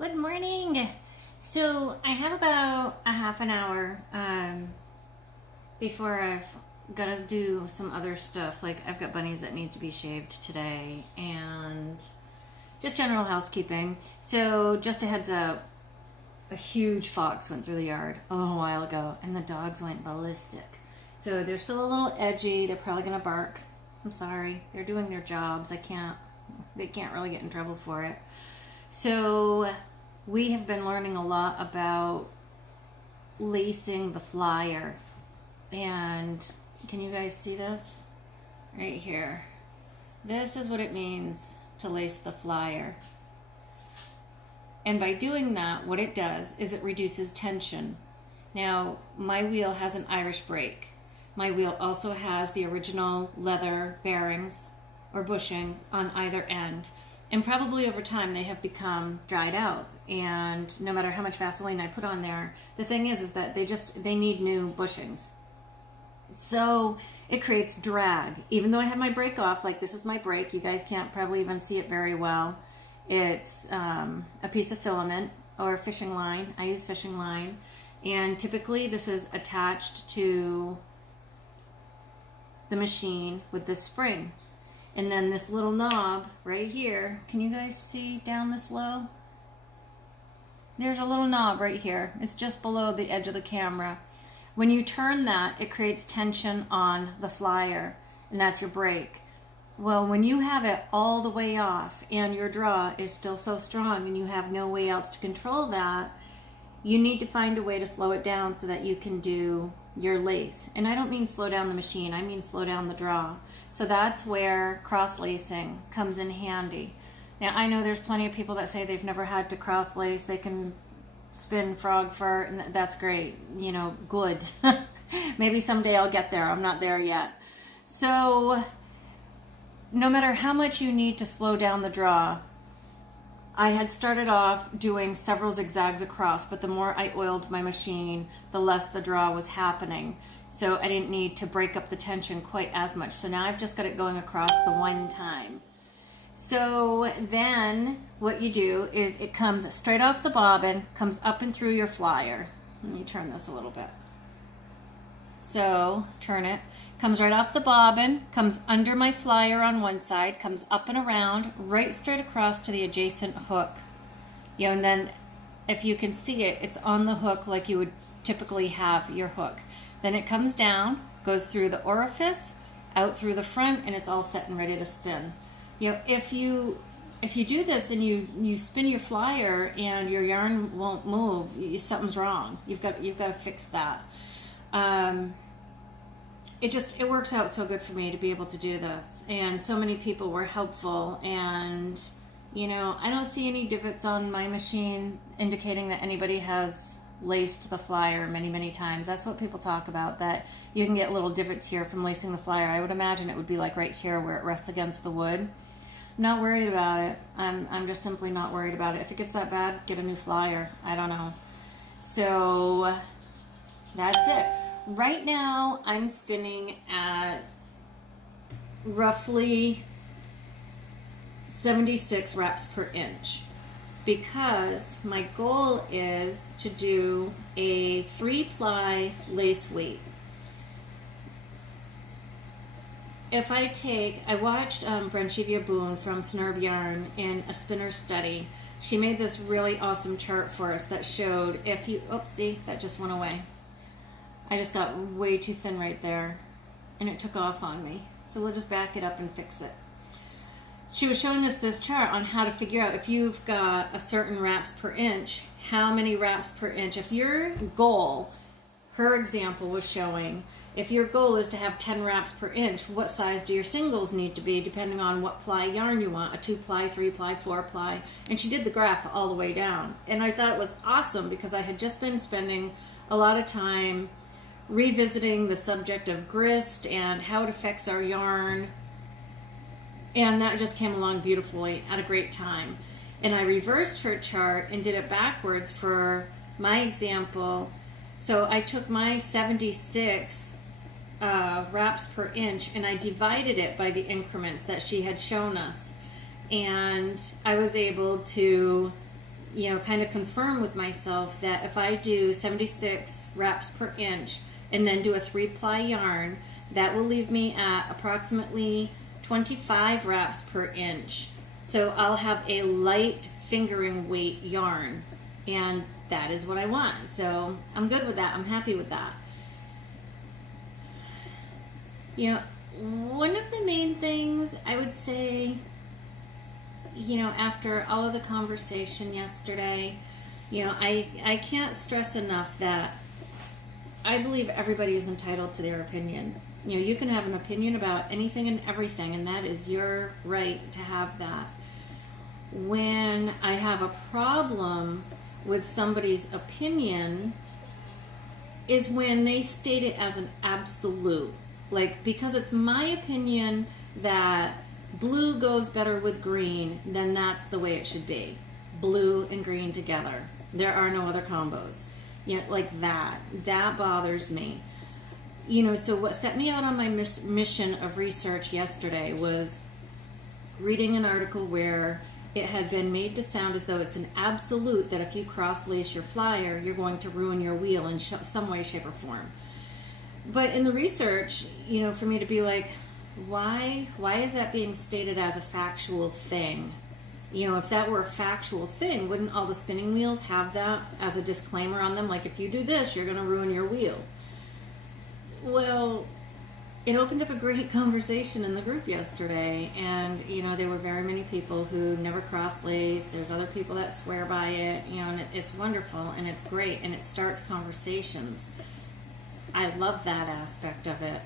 Good morning. So I have about a half an hour before I've got to do some other stuff. Like I've got bunnies that need to be shaved today and just general housekeeping. So just a heads up, a huge fox went through the yard a little while ago and the dogs went ballistic. So they're still a little edgy. They're probably going to bark. I'm sorry. They're doing their jobs. They can't really get in trouble for it. So we have been learning a lot about lacing the flyer. And can you guys see this? Right here. This is what it means to lace the flyer. And by doing that, what it does is it reduces tension. Now, my wheel has an Irish brake. My wheel also has the original leather bearings or bushings on either end. And probably over time they have become dried out. And no matter how much Vaseline I put on there, the thing is that they need new bushings. So it creates drag. Even though I have my brake off, like this is my brake, you guys can't probably even see it very well. It's a piece of filament or fishing line. I use fishing line. And typically this is attached to the machine with this spring. And then this little knob right here, can you guys see down this low? There's a little knob right here. It's just below the edge of the camera. When you turn that, it creates tension on the flyer, and that's your brake. Well, when you have it all the way off and your draw is still so strong and you have no way else to control that, you need to find a way to slow it down so that you can do your lace. And I don't mean slow down the machine, I mean slow down the draw. So that's where cross lacing comes in handy. Now I know there's plenty of people that say they've never had to cross lace. They can spin frog fur and that's great, you know, good. Maybe someday I'll get there. I'm not there yet. So no matter how much you need to slow down the draw, I had started off doing several zigzags across, but the more I oiled my machine, the less the draw was happening. So I didn't need to break up the tension quite as much. So now I've just got it going across the one time. So then what you do is it comes straight off the bobbin, comes up and through your flyer. Let me turn this a little bit. So turn it, comes right off the bobbin, comes under my flyer on one side, comes up and around, right straight across to the adjacent hook. You know, and then if you can see it, it's on the hook like you would typically have your hook. Then it comes down, goes through the orifice, out through the front, and it's all set and ready to spin. You know, if you do this and you spin your flyer and your yarn won't move, something's wrong. You've got to fix that. It works out so good for me to be able to do this, and so many people were helpful. And you know, I don't see any divots on my machine indicating that anybody has laced the flyer many times. That's what people talk about, that you can get little divots here from lacing the flyer. I would imagine it would be like right here where it rests against the wood. I'm not worried about it. I'm just simply not worried about it. If it gets that bad, get a new flyer. I don't know. So that's it. Right now I'm spinning at roughly 76 wraps per inch, because my goal is to do a 3-ply lace weight. If I watched Branchivia Boone from Snurb Yarn in a spinner study. She made this really awesome chart for us that showed if you, oops, see, that just went away. I just got way too thin right there and it took off on me. So we'll just back it up and fix it. She was showing us this chart on how to figure out if you've got a certain wraps per inch, how many wraps per inch. If your goal, her example was showing, if your goal is to have 10 wraps per inch, what size do your singles need to be depending on what ply yarn you want, a 2-ply, 3-ply, 4-ply. And she did the graph all the way down. And I thought it was awesome because I had just been spending a lot of time revisiting the subject of grist and how it affects our yarn. And that just came along beautifully at a great time. And I reversed her chart and did it backwards for my example. So I took my 76 wraps per inch and I divided it by the increments that she had shown us. And I was able to kind of confirm with myself that if I do 76 wraps per inch and then do a 3-ply yarn, that will leave me at approximately 25 wraps per inch. So I'll have a light fingering weight yarn, and that is what I want. So I'm good with that. I'm happy with that. One of the main things I would say, after all of the conversation yesterday, I can't stress enough that I believe everybody is entitled to their opinion. You can have an opinion about anything and everything, and that is your right to have that. When I have a problem with somebody's opinion is when they state it as an absolute. Like, because it's my opinion that blue goes better with green, then that's the way it should be. Blue and green together. There are no other combos. Like that. That bothers me. So what set me out on my mission of research yesterday was reading an article where it had been made to sound as though it's an absolute that if you cross-lace your flyer, you're going to ruin your wheel in some way, shape, or form. But in the research, for me to be like, why is that being stated as a factual thing? If that were a factual thing, wouldn't all the spinning wheels have that as a disclaimer on them? Like, if you do this, you're going to ruin your wheel. Well, it opened up a great conversation in the group yesterday, and there were very many people who never cross-lace. There's other people that swear by it, and it's wonderful and it's great, and it starts conversations. I love that aspect of it.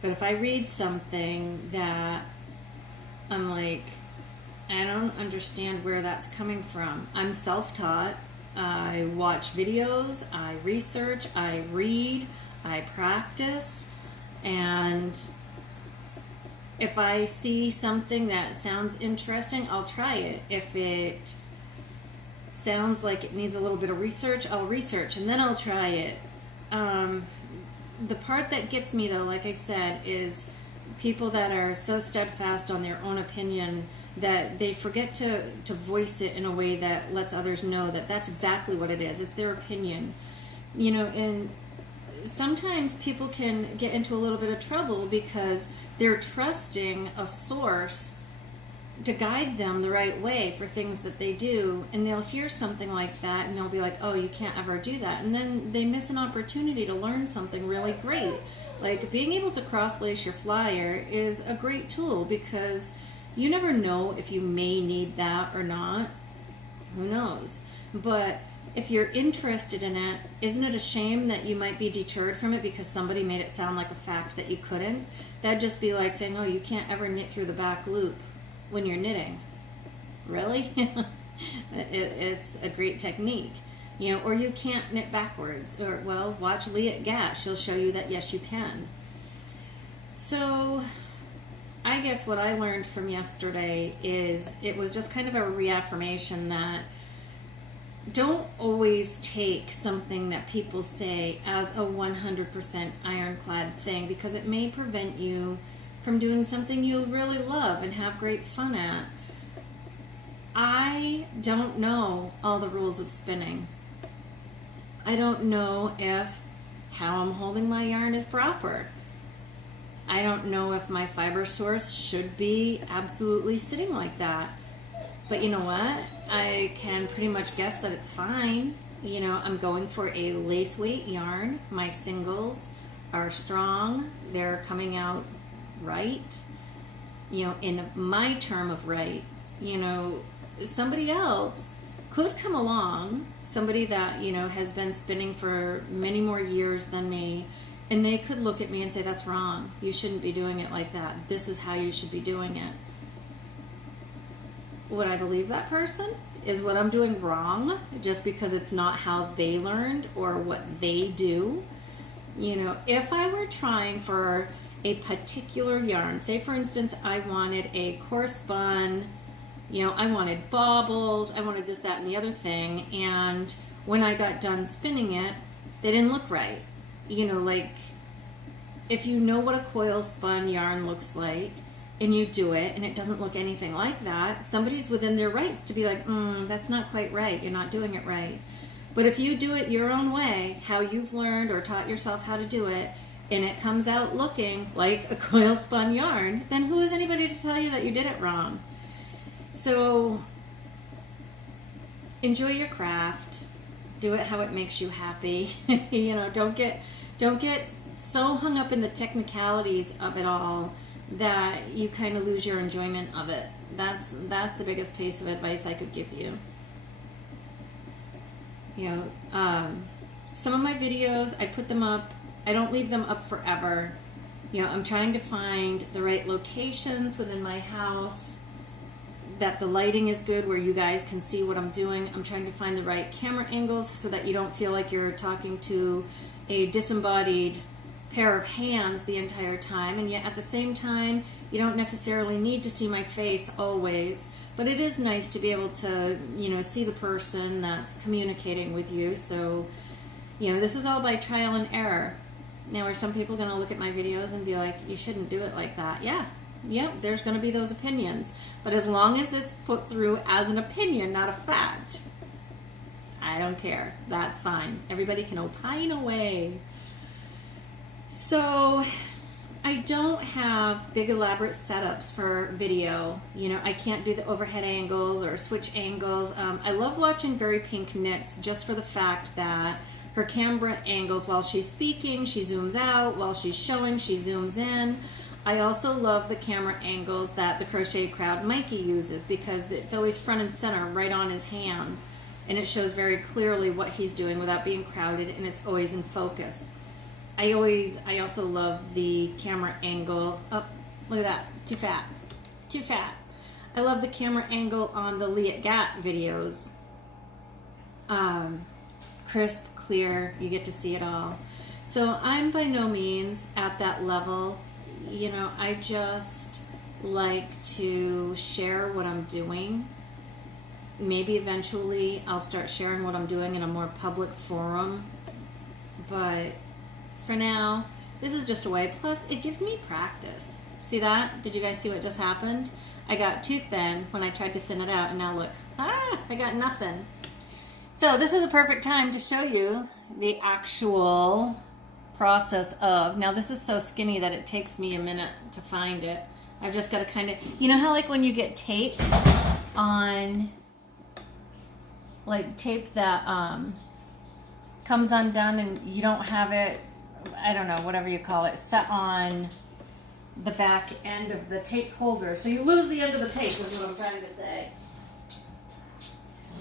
But if I read something that I'm like, I don't understand where that's coming from. I'm self-taught. I watch videos, I research, I read, I practice, and if I see something that sounds interesting, I'll try it. If it sounds like it needs a little bit of research, I'll research, and then I'll try it. The part that gets me, though, like I said, is people that are so steadfast on their own opinion that they forget to voice it in a way that lets others know that that's exactly what it is. It's their opinion. And sometimes people can get into a little bit of trouble because they're trusting a source to guide them the right way for things that they do, and they'll hear something like that and they'll be like, oh, you can't ever do that, and then they miss an opportunity to learn something really great. Like, being able to cross-lace your flyer is a great tool because you never know if you may need that or not. Who knows? But if you're interested in it, isn't it a shame that you might be deterred from it because somebody made it sound like a fact that you couldn't? That'd just be like saying, oh, you can't ever knit through the back loop when you're knitting. Really? It's a great technique. Or you can't knit backwards. Or, well, watch Liat Gash. She'll show you that, yes, you can. So I guess what I learned from yesterday is it was just kind of a reaffirmation that don't always take something that people say as a 100% ironclad thing, because it may prevent you from doing something you really love and have great fun at. I don't know all the rules of spinning. I don't know if how I'm holding my yarn is proper. I don't know if my fiber source should be absolutely sitting like that. But you know what? I can pretty much guess that it's fine. I'm going for a lace weight yarn. My singles are strong. They're coming out right. In my term of right. Somebody else could come along, somebody that, has been spinning for many more years than me, and they could look at me and say, that's wrong. You shouldn't be doing it like that. This is how you should be doing it. Would I believe that person? Is what I'm doing wrong just because it's not how they learned or what they do? If I were trying for a particular yarn, say for instance, I wanted a coarse bun, I wanted baubles, I wanted this, that, and the other thing, and when I got done spinning it, they didn't look right. Like, if you know what a coil spun yarn looks like, and you do it and it doesn't look anything like that, somebody's within their rights to be like, that's not quite right, you're not doing it right. But if you do it your own way, how you've learned or taught yourself how to do it, and it comes out looking like a coil spun yarn, then who is anybody to tell you that you did it wrong? So enjoy your craft. Do it how it makes you happy. You know, don't get so hung up in the technicalities of it all that you kind of lose your enjoyment of it. That's the biggest piece of advice I could give you. You know, some of my videos, I put them up. I don't leave them up forever. You know, I'm trying to find the right locations within my house, that the lighting is good where you guys can see what I'm doing. I'm trying to find the right camera angles so that you don't feel like you're talking to a disembodied pair of hands the entire time, and yet at the same time, you don't necessarily need to see my face always. But it is nice to be able to, you know, see the person that's communicating with you. So, you know, this is all by trial and error. Now, are some people going to look at my videos and be like, you shouldn't do it like that? Yeah, there's going to be those opinions. But as long as it's put through as an opinion, not a fact, I don't care. That's fine. Everybody can opine away. So, I don't have big elaborate setups for video. You know, I can't do the overhead angles or switch angles. I love watching Very Pink Knits just for the fact that her camera angles, while she's speaking, she zooms out. While she's showing, she zooms in. I also love the camera angles that the Crochet Crowd Mikey uses, because it's always front and center right on his hands, and it shows very clearly what he's doing without being crowded, and it's always in focus. I also love the camera angle. Oh, look at that. Too fat. I love the camera angle on the Liat Gat videos. Crisp, clear, you get to see it all. So I'm by no means at that level. You know, I just like to share what I'm doing. Maybe eventually I'll start sharing what I'm doing in a more public forum. But for now, this is just a way. Plus, it gives me practice. See that? Did you guys see what just happened? I got too thin when I tried to thin it out, and now look. I got nothing. So this is a perfect time to show you the actual process of, now this is so skinny that it takes me a minute to find it. I've just got to kind of, you know how like when you get tape on, like tape that comes undone and you don't have it, I don't know, whatever you call it, set on the back end of the tape holder. So you lose the end of the tape is what I'm trying to say.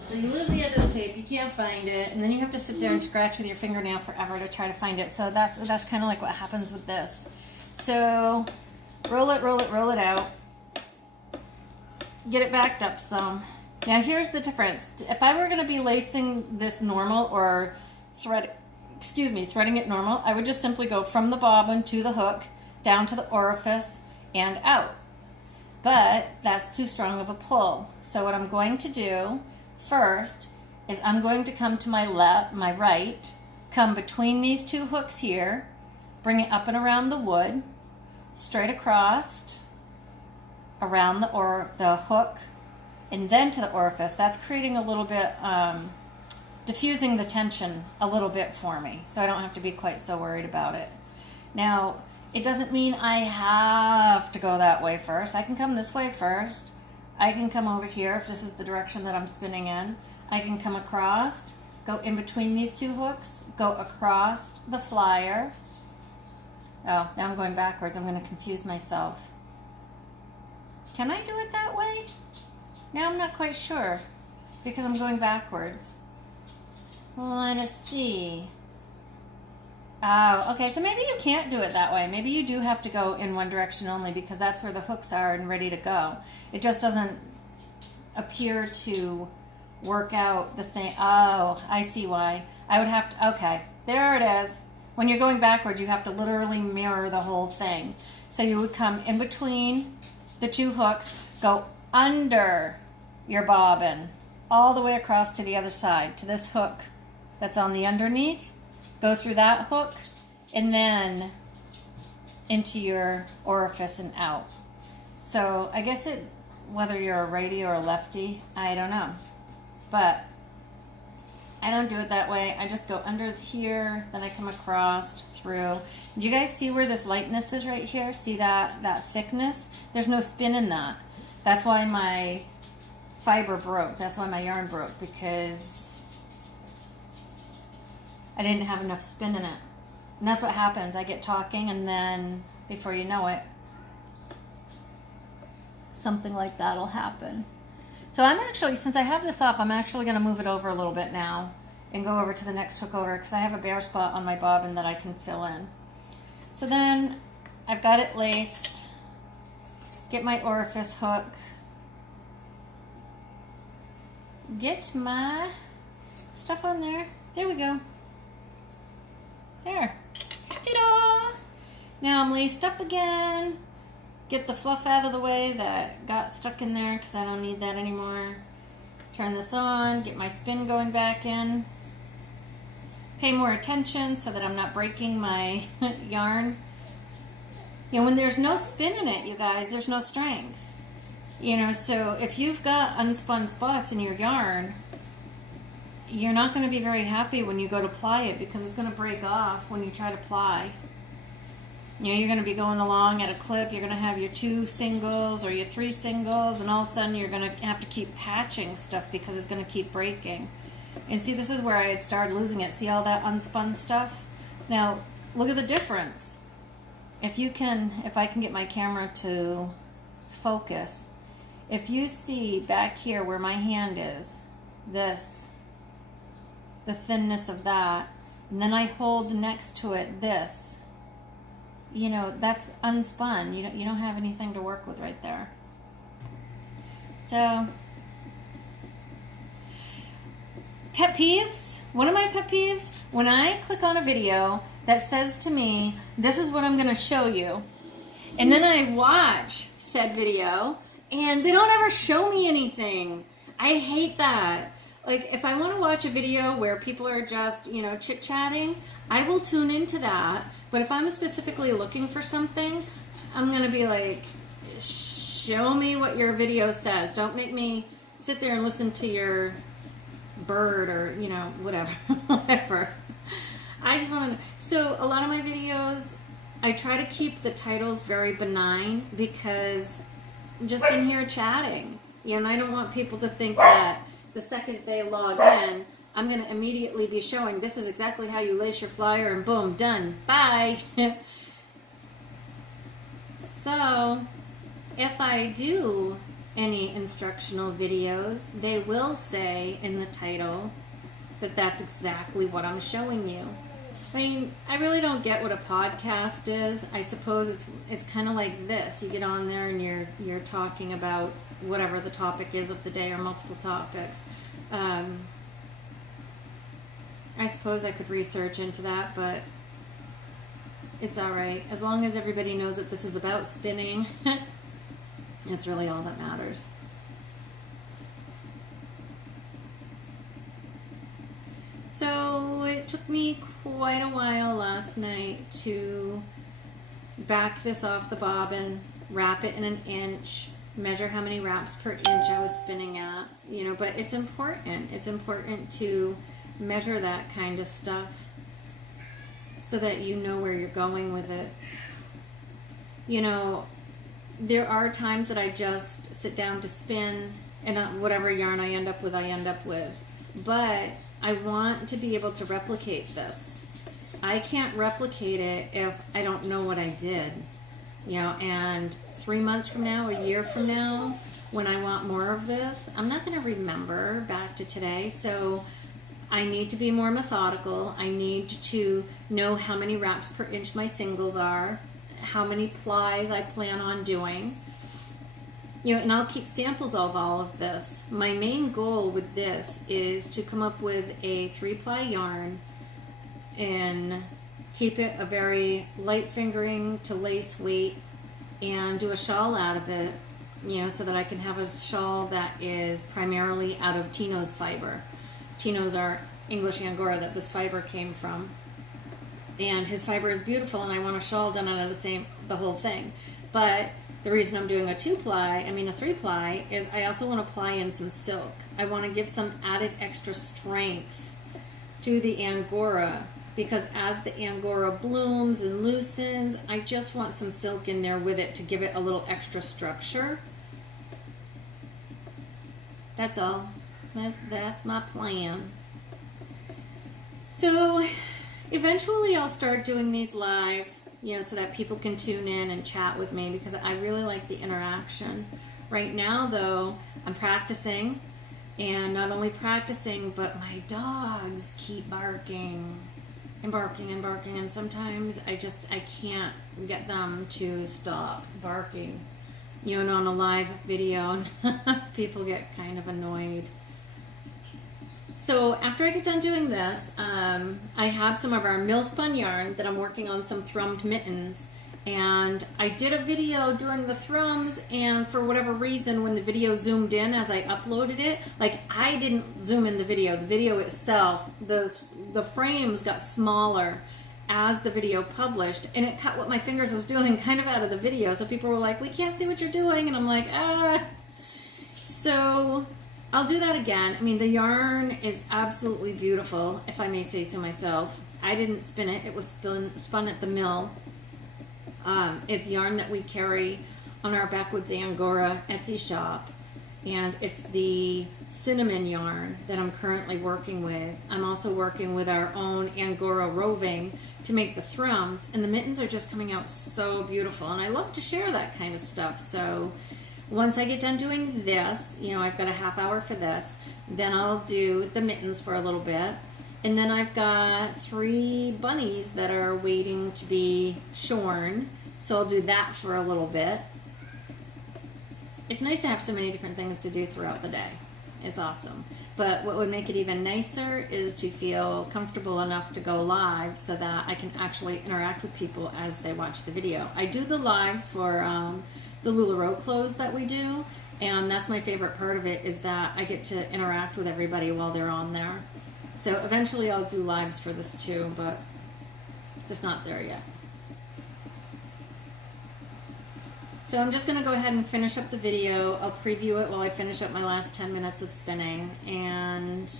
So you lose the end of the tape, you can't find it, and then you have to sit there and scratch with your fingernail forever to try to find it. So that's kind of like what happens with this. So roll it out. Get it backed up some. Now here's the difference. If I were going to be lacing this normal or threading it normal, I would just simply go from the bobbin to the hook, down to the orifice, and out. But that's too strong of a pull. So what I'm going to do first is I'm going to come to my right, come between these two hooks here, bring it up and around the wood, straight across, around the hook, and then to the orifice. That's creating a little bit, diffusing the tension a little bit for me, so I don't have to be quite so worried about it. Now, it doesn't mean I have to go that way first. I can come this way first. I can come over here if this is the direction that I'm spinning in. I can come across, go in between these two hooks, go across the flyer. Oh, now I'm going backwards. I'm going to confuse myself. Can I do it that way? Now I'm not quite sure because I'm going backwards. Let us see. Oh, okay, so maybe you can't do it that way. Maybe you do have to go in one direction only because that's where the hooks are and ready to go. It just doesn't appear to work out the same. Oh, I see why. I would have to, okay, there it is. When you're going backwards, you have to literally mirror the whole thing. So you would come in between the two hooks, go under your bobbin, all the way across to the other side, to this hook that's on the underneath. Go through that hook and then into your orifice and out. So I guess whether you're a righty or a lefty, I don't know. But I don't do it that way. I just go under here, then I come across through. Do you guys see where this lightness is right here? See that thickness? There's no spin in that. That's why my fiber broke. That's why my yarn broke, because I didn't have enough spin in it. And that's what happens. I get talking, and then before you know it, something like that'll happen. So I'm actually, since I have this up, I'm actually going to move it over a little bit now and go over to the next hook over, because I have a bare spot on my bobbin that I can fill in. So then I've got it laced. Get my orifice hook. Get my stuff on there. There we go. There. Ta-da! Now I'm laced up again. Get the fluff out of the way that got stuck in there, because I don't need that anymore. Turn this on, get my spin going back in. Pay more attention so that I'm not breaking my yarn. You know, when there's no spin in it, you guys, there's no strength. You know, so if you've got unspun spots in your yarn, you're not going to be very happy when you go to ply it, because it's going to break off when you try to ply. You know, you're going to be going along at a clip, you're going to have your 2 singles or your 3 singles, and all of a sudden you're going to have to keep patching stuff because it's going to keep breaking. And see, this is where I had started losing it. See all that unspun stuff? Now, look at the difference. If I can get my camera to focus, if you see back here where my hand is, this, the thinness of that, and then I hold next to it this, you know, that's unspun. You don't have anything to work with right there. So, pet peeves. One of my pet peeves, when I click on a video that says to me, this is what I'm going to show you, and then I watch said video, and they don't ever show me anything. I hate that. Like, if I want to watch a video where people are just, you know, chit-chatting, I will tune into that. But if I'm specifically looking for something, I'm going to be like, show me what your video says. Don't make me sit there and listen to your bird or, you know, whatever. Whatever. I just want to... So, a lot of my videos, I try to keep the titles very benign, because I'm just in here chatting. You know, and I don't want people to think that the second they log in, I'm going to immediately be showing, this is exactly how you lace your flyer, and boom, done. Bye. So, if I do any instructional videos, they will say in the title that that's exactly what I'm showing you. I mean, I really don't get what a podcast is. I suppose it's kind of like this. You get on there and you're talking about whatever the topic is of the day, or multiple topics. I suppose I could research into that, but it's alright. As long as everybody knows that this is about spinning, it's really all that matters. So it took me quite a while last night to back this off the bobbin, wrap it in an inch, measure how many wraps per inch I was spinning at, you know, but it's important. It's important to measure that kind of stuff so that you know where you're going with it. You know, there are times that I just sit down to spin, and whatever yarn I end up with, but I want to be able to replicate this. I can't replicate it if I don't know what I did, you know, and 3 months from now, a year from now, when I want more of this, I'm not going to remember back to today. So I need to be more methodical. I need to know how many wraps per inch my singles are, how many plies I plan on doing, you know, and I'll keep samples of all of this. My main goal with this is to come up with a 3-ply yarn and keep it a very light fingering to lace weight, and do a shawl out of it, you know, so that I can have a shawl that is primarily out of Tino's fiber. Tino's our English Angora that this fiber came from, and his fiber is beautiful, and I want a shawl done out of the whole thing. But the reason I'm doing a 3-ply, is I also want to ply in some silk. I want to give some added extra strength to the Angora, because as the Angora blooms and loosens, I just want some silk in there with it to give it a little extra structure. That's all. That's my plan. So eventually I'll start doing these live, so that people can tune in and chat with me, because I really like the interaction. Right now, though, I'm practicing, and not only practicing, but my dogs keep barking and barking and barking, and sometimes I can't get them to stop barking. On a live video, people get kind of annoyed. So after I get done doing this, I have some of our mill spun yarn that I'm working on some thrummed mittens. And I did a video doing the thrums, and for whatever reason, when the video zoomed in as I uploaded it, I didn't zoom in the video itself, the frames got smaller as the video published, and it cut what my fingers was doing kind of out of the video. So people were like, we can't see what you're doing, and I'm like, ah. So I'll do that again. I mean, the yarn is absolutely beautiful, if I may say so myself. I didn't spin it. It was spun at the mill. It's yarn that we carry on our Backwoods Angora Etsy shop. And it's the cinnamon yarn that I'm currently working with. I'm also working with our own Angora roving to make the thrums. And the mittens are just coming out so beautiful. And I love to share that kind of stuff. So once I get done doing this, I've got a half hour for this, then I'll do the mittens for a little bit. And then I've got 3 bunnies that are waiting to be shorn. So I'll do that for a little bit. It's nice to have so many different things to do throughout the day. It's awesome. But what would make it even nicer is to feel comfortable enough to go live so that I can actually interact with people as they watch the video. I do the lives for the LuLaRoe clothes that we do, and that's my favorite part of it, is that I get to interact with everybody while they're on there. So eventually I'll do lives for this too, but just not there yet. So I'm just going to go ahead and finish up the video. I'll preview it while I finish up my last 10 minutes of spinning. And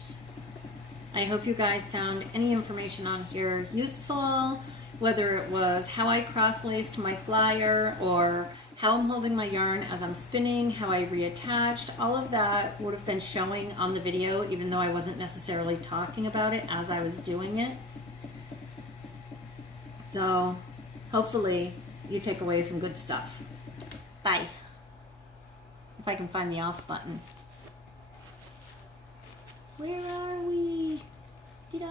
I hope you guys found any information on here useful, whether it was how I cross-laced my flyer or how I'm holding my yarn as I'm spinning, how I reattached. All of that would have been showing on the video, even though I wasn't necessarily talking about it as I was doing it. So hopefully you take away some good stuff. Bye. If I can find the off button.